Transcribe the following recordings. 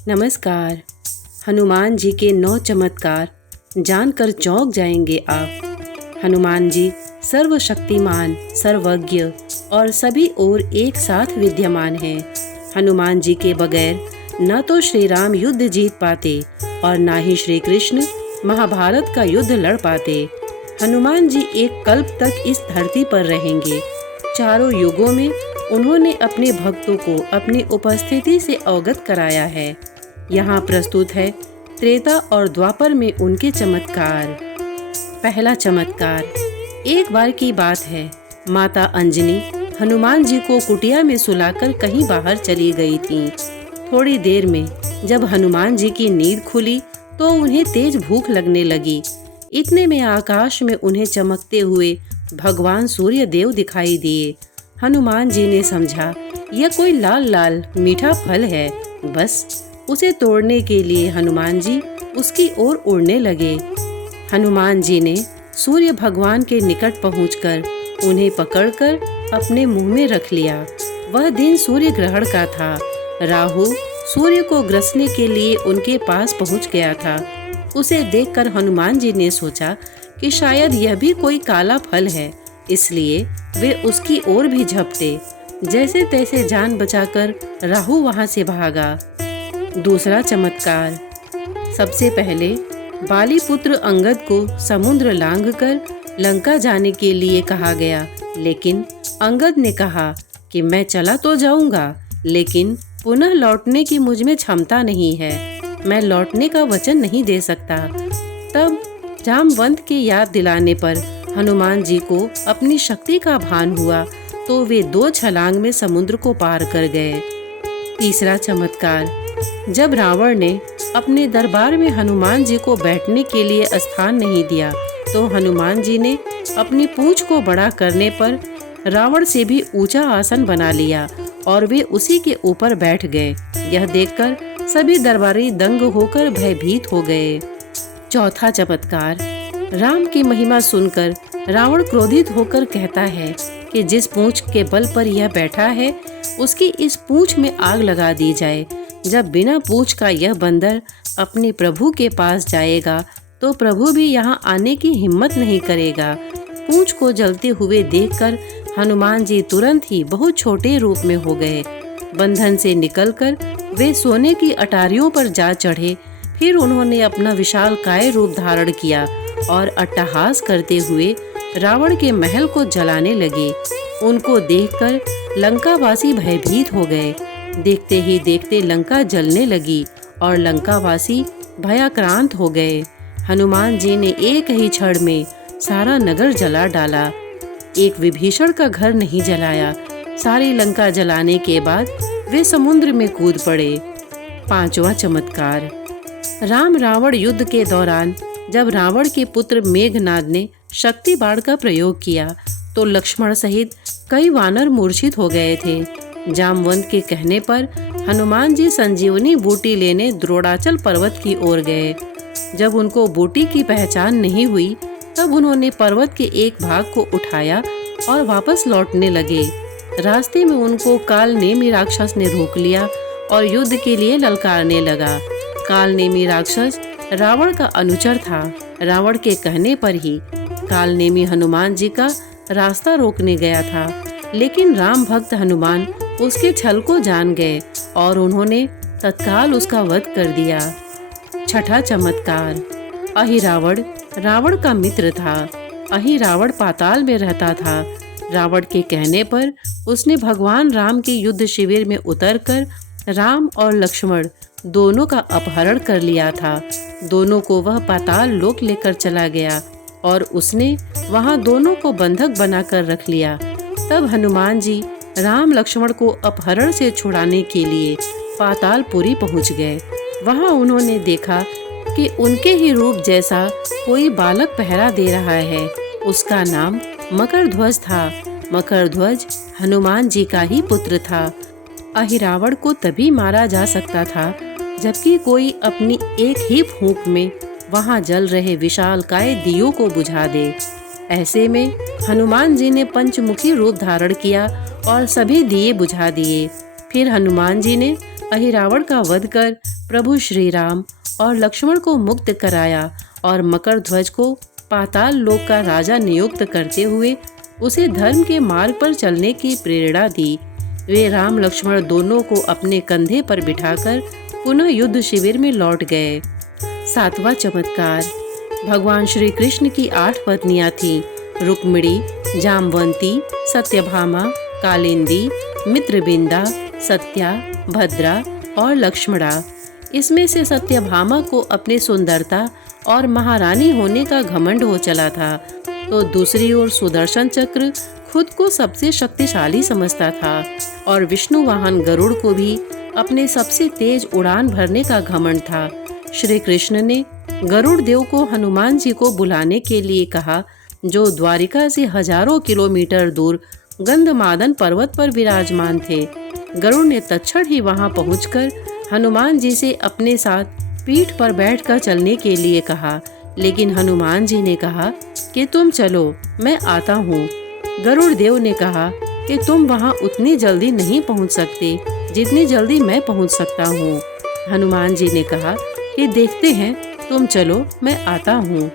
नमस्कार। हनुमान जी के 9 चमत्कार जानकर चौंक जाएंगे आप। हनुमान जी सर्वशक्तिमान, सर्वज्ञ और सभी ओर एक साथ विद्यमान हैं। हनुमान जी के बगैर न तो श्री राम युद्ध जीत पाते और न ही श्री कृष्ण महाभारत का युद्ध लड़ पाते। हनुमान जी एक कल्प तक इस धरती पर रहेंगे। चारों युगों में उन्होंने अपने भक्तों को अपनी उपस्थिति से अवगत कराया है। यहाँ प्रस्तुत है त्रेता और द्वापर में उनके चमत्कार। पहला चमत्कार। एक बार की बात है, माता अंजनी हनुमान जी को कुटिया में सुलाकर कहीं बाहर चली गई थीं। थोड़ी देर में जब हनुमान जी की नींद खुली तो उन्हें तेज भूख लगने लगी। इतने में आकाश में उन्हें चमकते हुए भगवान सूर्य देव दिखाई दिए। हनुमान जी ने समझा यह कोई लाल लाल मीठा फल है। बस उसे तोड़ने के लिए हनुमान जी उसकी ओर उड़ने लगे। हनुमान जी ने सूर्य भगवान के निकट पहुंचकर उन्हें पकड़कर अपने मुंह में रख लिया। वह दिन सूर्य ग्रहण का था। राहु सूर्य को ग्रसने के लिए उनके पास पहुंच गया था। उसे देखकर हनुमान जी ने सोचा कि शायद यह भी कोई काला फल है, इसलिए वे उसकी ओर भी झपटे। जैसे तैसे जान बचाकर राहु वहां से भागा। दूसरा चमत्कार। सबसे पहले बाली पुत्र अंगद को समुद्र लांघकर लंका जाने के लिए कहा गया, लेकिन अंगद ने कहा कि मैं चला तो जाऊंगा, लेकिन पुनः लौटने की मुझ में क्षमता नहीं है। मैं लौटने का वचन नहीं दे सकता। तब जामवंत के याद दिलाने पर हनुमान जी को अपनी शक्ति का भान हुआ तो वे 2 छलांग में समुद्र को पार कर गए। तीसरा चमत्कार। जब रावण ने अपने दरबार में हनुमान जी को बैठने के लिए स्थान नहीं दिया तो हनुमान जी ने अपनी पूंछ को बड़ा करने पर रावण से भी ऊंचा आसन बना लिया और वे उसी के ऊपर बैठ गए। यह देखकर सभी दरबारी दंग होकर भयभीत हो गए। चौथा चमत्कार। राम की महिमा सुनकर रावण क्रोधित होकर कहता है कि जिस पूंछ के बल पर यह बैठा है उसकी इस पूंछ में आग लगा दी जाए। जब बिना पूंछ का यह बंदर अपने प्रभु के पास जाएगा तो प्रभु भी यहाँ आने की हिम्मत नहीं करेगा। पूंछ को जलते हुए देखकर हनुमान जी तुरंत ही बहुत छोटे रूप में हो गए। बंधन से निकलकर वे सोने की अटारियों पर जा चढ़े। फिर उन्होंने अपना विशालकाय रूप धारण किया और अट्टहास करते हुए रावण के महल को जलाने लगे। उनको देखकर लंकावासी भयभीत हो गए। देखते ही देखते लंका जलने लगी और लंकावासी भयाक्रांत हो गए। हनुमान जी ने एक ही क्षण में सारा नगर जला डाला। एक विभीषण का घर नहीं जलाया। सारी लंका जलाने के बाद वे समुद्र में कूद पड़े। पांचवा चमत्कार। राम रावण युद्ध के दौरान जब रावण के पुत्र मेघनाद ने शक्ति बाण का प्रयोग किया तो लक्ष्मण सहित कई वानर मूर्छित हो गए थे। जामवंत के कहने पर हनुमान जी संजीवनी बूटी लेने द्रोणाचल पर्वत की ओर गए। जब उनको बूटी की पहचान नहीं हुई तब उन्होंने पर्वत के एक भाग को उठाया और वापस लौटने लगे। रास्ते में उनको कालनेमी राक्षस ने रोक लिया और युद्ध के लिए ललकारने लगा। कालनेमी राक्षस रावण का अनुचर था। रावण के कहने पर ही कालनेमी हनुमान जी का रास्ता रोकने गया था, लेकिन राम भक्त हनुमान उसके छल को जान गए और उन्होंने तत्काल उसका वध कर दिया। छठा चमत्कार। अहिरावण रावण का मित्र था। अहिरावण पाताल में रहता था। रावण के कहने पर उसने भगवान राम के युद्ध शिविर में उतरकर राम और लक्ष्मण दोनों का अपहरण कर लिया था। दोनों को वह पाताल लोक लेकर चला गया और उसने वहां दोनों को बंधक बनाकर रख लिया। तब हनुमान जी राम लक्ष्मण को अपहरण से छुड़ाने के लिए पातालपुरी पहुंच गए। वहां उन्होंने देखा कि उनके ही रूप जैसा कोई बालक पहरा दे रहा है। उसका नाम मकरध्वज था। मकरध्वज हनुमान जी का ही पुत्र था। अहिरावण को तभी मारा जा सकता था जबकि कोई अपनी एक ही फूंक में वहां जल रहे विशालकाय दियों को बुझा दे। ऐसे में हनुमान जी ने पंचमुखी रूप धारण किया और सभी दिए बुझा दिए। फिर हनुमान जी ने अहिरावण का वध कर प्रभु श्री राम और लक्ष्मण को मुक्त कराया और मकर ध्वज को पाताल लोक का राजा नियुक्त करते हुए उसे धर्म के मार्ग पर चलने की प्रेरणा दी। वे राम लक्ष्मण दोनों को अपने कंधे पर बिठाकर पुनः युद्ध शिविर में लौट गए। 7वां चमत्कार। भगवान श्री कृष्ण की 8 पत्नियां थीं, रुक्मिणी, जामवंती, सत्यभामा, कालिंदी, मित्रबिंदा, सत्या, भद्रा और लक्ष्मणा। इसमें से सत्यभामा को अपने सुंदरता और महारानी होने का घमंड हो चला था, तो दूसरी ओर सुदर्शन चक्र खुद को सबसे शक्तिशाली समझता था और विष्णु वाहन गरुड़ को भी अपने सबसे तेज उड़ान भरने का घमंड था। श्री कृष्ण ने गरुड़ देव को हनुमान जी को बुलाने के लिए कहा, जो द्वारिका से हजारों किलोमीटर दूर गंधमादन पर्वत पर विराजमान थे। गरुड़ ने तत्क्षण ही वहां पहुंचकर हनुमान जी से अपने साथ पीठ पर बैठकर चलने के लिए कहा, लेकिन हनुमान जी ने कहा कि तुम चलो, मैं आता हूँ। गरुड़ देव ने कहा कि तुम वहाँ उतनी जल्दी नहीं पहुँच सकते जितनी जल्दी मैं पहुँच सकता हूँ। हनुमान जी ने कहा कि देखते हैं, तुम चलो, मैं आता हूँ।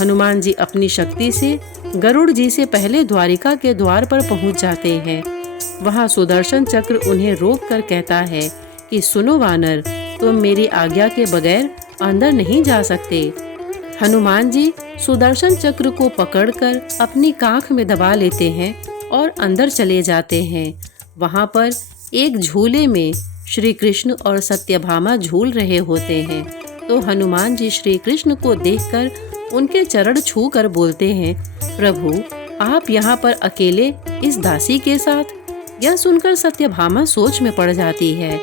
हनुमान जी अपनी शक्ति से गरुड़ जी से पहले द्वारिका के द्वार पर पहुँच जाते हैं। वहाँ सुदर्शन चक्र उन्हें रोक कर कहता है कि सुनो वानर, तुम मेरी आज्ञा के बगैर अंदर नहीं जा सकते। हनुमान जी सुदर्शन चक्र को पकड़कर अपनी कांख में दबा लेते हैं और अंदर चले जाते हैं। वहां पर एक झूले में श्री कृष्ण और सत्यभामा झूल रहे होते हैं, तो हनुमान जी श्री कृष्ण को देखकर उनके चरण छू कर बोलते हैं, प्रभु, आप यहाँ पर अकेले इस दासी के साथ? यह सुनकर सत्यभामा सोच में पड़ जाती है।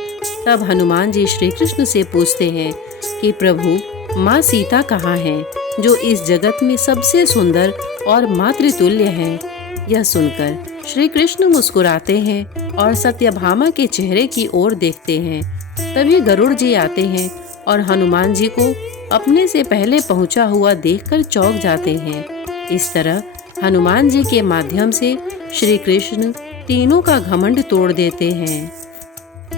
तब हनुमान जी श्री कृष्ण से पूछते हैं कि प्रभु, माँ सीता कहाँ हैं, जो इस जगत में सबसे सुंदर और मातृतुल्य हैं। यह सुनकर श्री कृष्ण मुस्कुराते हैं और सत्यभामा के चेहरे की ओर देखते हैं। तभी गरुड़ जी आते हैं और हनुमान जी को अपने से पहले पहुंचा हुआ देखकर चौंक जाते हैं। इस तरह हनुमान जी के माध्यम से श्री कृष्ण तीनों का घमंड तोड़ देते हैं।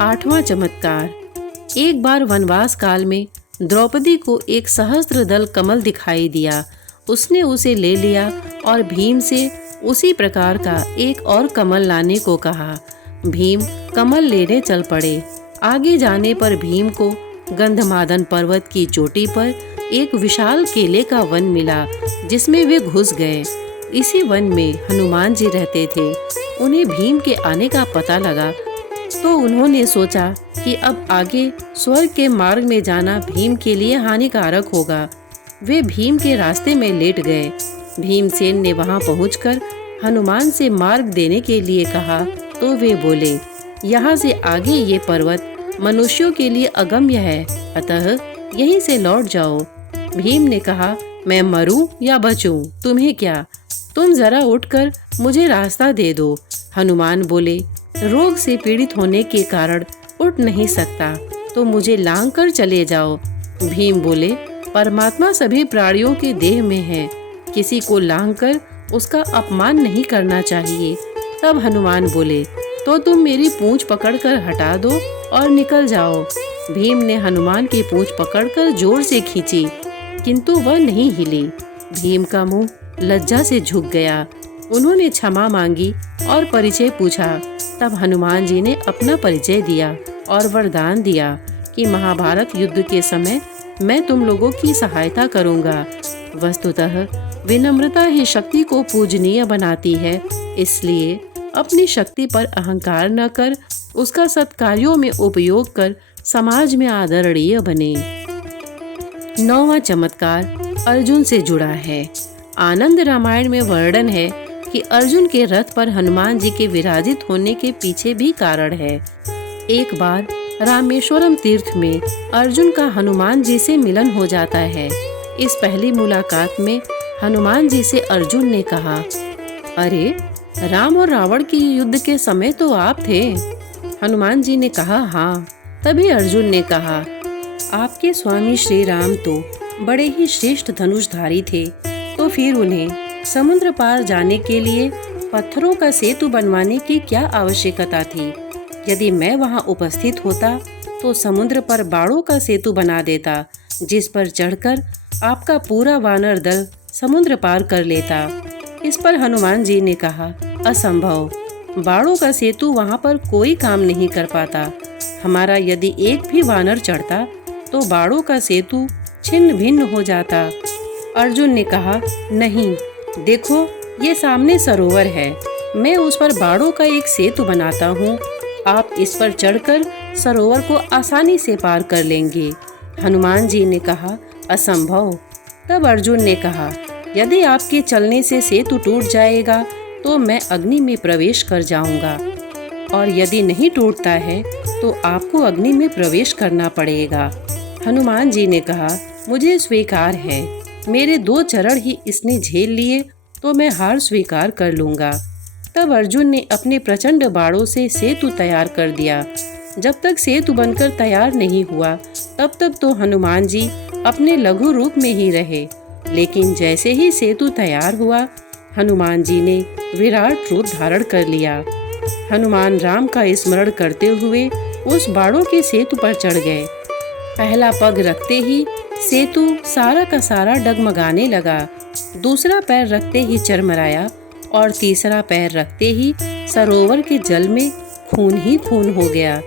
8वां चमत्कार। एक बार वनवास काल में द्रौपदी को एक सहस्त्र दल कमल दिखाई दिया। उसने उसे ले लिया और भीम से उसी प्रकार का एक और कमल लाने को कहा। भीम कमल लेने चल पड़े। आगे जाने पर भीम को गंधमादन पर्वत की चोटी पर एक विशाल केले का वन मिला, जिसमें वे घुस गए। इसी वन में हनुमान जी रहते थे। उन्हें भीम के आने का पता लगा, तो उन्होंने सोचा कि अब आगे स्वर्ग के मार्ग में जाना भीम के लिए हानिकारक होगा। वे भीम के रास्ते में लेट गए। भीमसेन ने वहां पहुंचकर हनुमान से मार्ग देने के लिए कहा, तो वे बोले, यहाँ से आगे ये पर्वत मनुष्यों के लिए अगम्य है, अतः यहीं से लौट जाओ। भीम ने कहा, मैं मरूं या बचूं, तुम्हें क्या? तुम जरा उठकर मुझे रास्ता दे दो। हनुमान बोले, रोग से पीड़ित होने के कारण उठ नहीं सकता, तो मुझे लांग कर चले जाओ। भीम बोले, परमात्मा सभी प्राणियों के देह में है, किसी को लांग कर उसका अपमान नहीं करना चाहिए। तब हनुमान बोले, तो तुम मेरी पूंछ पकड़कर हटा दो और निकल जाओ। भीम ने हनुमान की पूंछ पकड़कर जोर से खींची, किंतु वह नहीं हिली। भीम का मुंह लज्जा से झुक गया। उन्होंने क्षमा मांगी और परिचय पूछा। तब हनुमान जी ने अपना परिचय दिया और वरदान दिया कि महाभारत युद्ध के समय मैं तुम लोगों की सहायता करूंगा। वस्तुतः विनम्रता ही शक्ति को पूजनीय बनाती है, इसलिए अपनी शक्ति पर अहंकार न कर उसका सत्कार्यों में उपयोग कर समाज में आदरणीय बने। 9वां चमत्कार अर्जुन से जुड़ा है। आनंद रामायण में वर्णन है कि अर्जुन के रथ पर हनुमान जी के विराजित होने के पीछे भी कारण है। एक बार रामेश्वरम तीर्थ में अर्जुन का हनुमान जी से मिलन हो जाता है। इस पहली मुलाकात में हनुमान जी से अर्जुन ने कहा, अरे राम और रावण की युद्ध के समय तो आप थे। हनुमान जी ने कहा, हाँ। तभी अर्जुन ने कहा, आपके स्वामी श्री राम तो बड़े ही श्रेष्ठ धनुषधारी थे, तो फिर उन्हें समुद्र पार जाने के लिए पत्थरों का सेतु बनवाने की क्या आवश्यकता थी? यदि मैं वहां उपस्थित होता तो समुद्र पर बाड़ों का सेतु बना देता, जिस पर चढ़कर आपका पूरा वानर दल समुद्र पार कर लेता। इस पर हनुमान जी ने कहा, असंभव, बाड़ों का सेतु वहाँ पर कोई काम नहीं कर पाता। हमारा यदि एक भी वानर चढ़ता तो बाड़ों का सेतु छिन्न भिन्न हो जाता। अर्जुन ने कहा, नहीं, देखो ये सामने सरोवर है, मैं उस पर बाड़ों का एक सेतु बनाता हूँ, आप इस पर चढ़कर सरोवर को आसानी से पार कर लेंगे। हनुमान जी ने कहा, असंभव। तब अर्जुन ने कहा, यदि आपके चलने से सेतु टूट जाएगा तो मैं अग्नि में प्रवेश कर जाऊंगा, और यदि नहीं टूटता है तो आपको अग्नि में प्रवेश करना पड़ेगा। हनुमान जी ने कहा, मुझे स्वीकार है, मेरे 2 चरण ही इसने झेल लिए तो मैं हार स्वीकार कर लूंगा। तब अर्जुन ने अपने प्रचंड बाणों से सेतु तैयार कर दिया। जब तक सेतु बनकर तैयार नहीं हुआ तब तक तो हनुमान जी अपने लघु रूप में ही रहे, लेकिन जैसे ही सेतु तैयार हुआ हनुमान जी ने विराट रूप धारण कर लिया। हनुमान राम का स्मरण करते हुए उस बाड़ों के सेतु पर चढ़ गए। पहला पग रखते ही सेतु सारा का सारा डगमगाने लगा, दूसरा पैर रखते ही चरमराया और तीसरा पैर रखते ही सरोवर के जल में खून ही खून हो गया।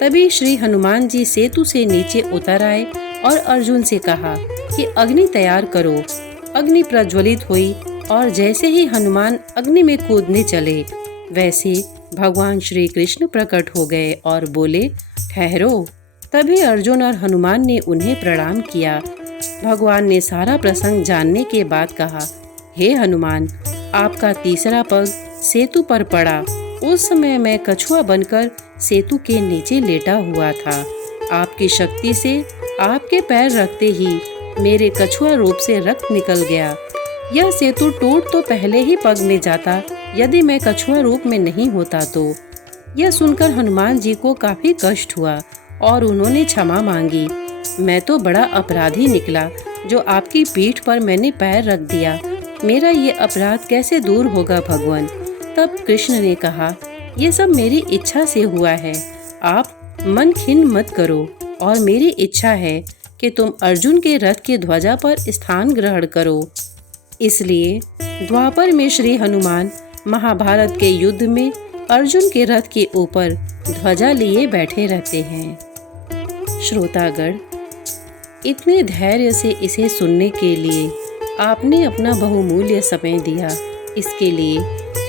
तभी श्री हनुमान जी सेतु से नीचे उतर आए और अर्जुन से कहा कि अग्नि तैयार करो। अग्नि प्रज्वलित हुई और जैसे ही हनुमान अग्नि में कूदने चले वैसे भगवान श्री कृष्ण प्रकट हो गए और बोले, ठहरो। तभी अर्जुन और हनुमान ने उन्हें प्रणाम किया। भगवान ने सारा प्रसंग जानने के बाद कहा, हे हनुमान, आपका तीसरा पग सेतु पर पड़ा, उस समय मैं कछुआ बनकर सेतु के नीचे लेटा हुआ था। आपकी शक्ति से आपके पैर रखते ही मेरे कछुआ रूप से रक्त निकल गया। यह सेतु टूट तो पहले ही पग में जाता यदि मैं कछुआ रूप में नहीं होता तो। यह सुनकर हनुमान जी को काफी कष्ट हुआ और उन्होंने क्षमा मांगी। मैं तो बड़ा अपराधी निकला जो आपकी पीठ पर मैंने पैर रख दिया, मेरा ये अपराध कैसे दूर होगा भगवान। तब कृष्ण ने कहा, ये सब मेरी इच्छा से हुआ है, आप मन खिन्न मत करो और मेरी इच्छा है कि तुम अर्जुन के रथ की ध्वजा पर स्थान ग्रहण करो। इसलिए द्वापर में श्री हनुमान महाभारत के युद्ध में अर्जुन के रथ के ऊपर ध्वजा लिए बैठे रहते हैं। श्रोतागण, इतने धैर्य से इसे सुनने के लिए आपने अपना बहुमूल्य समय दिया, इसके लिए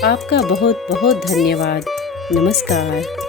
आपका बहुत बहुत धन्यवाद। नमस्कार।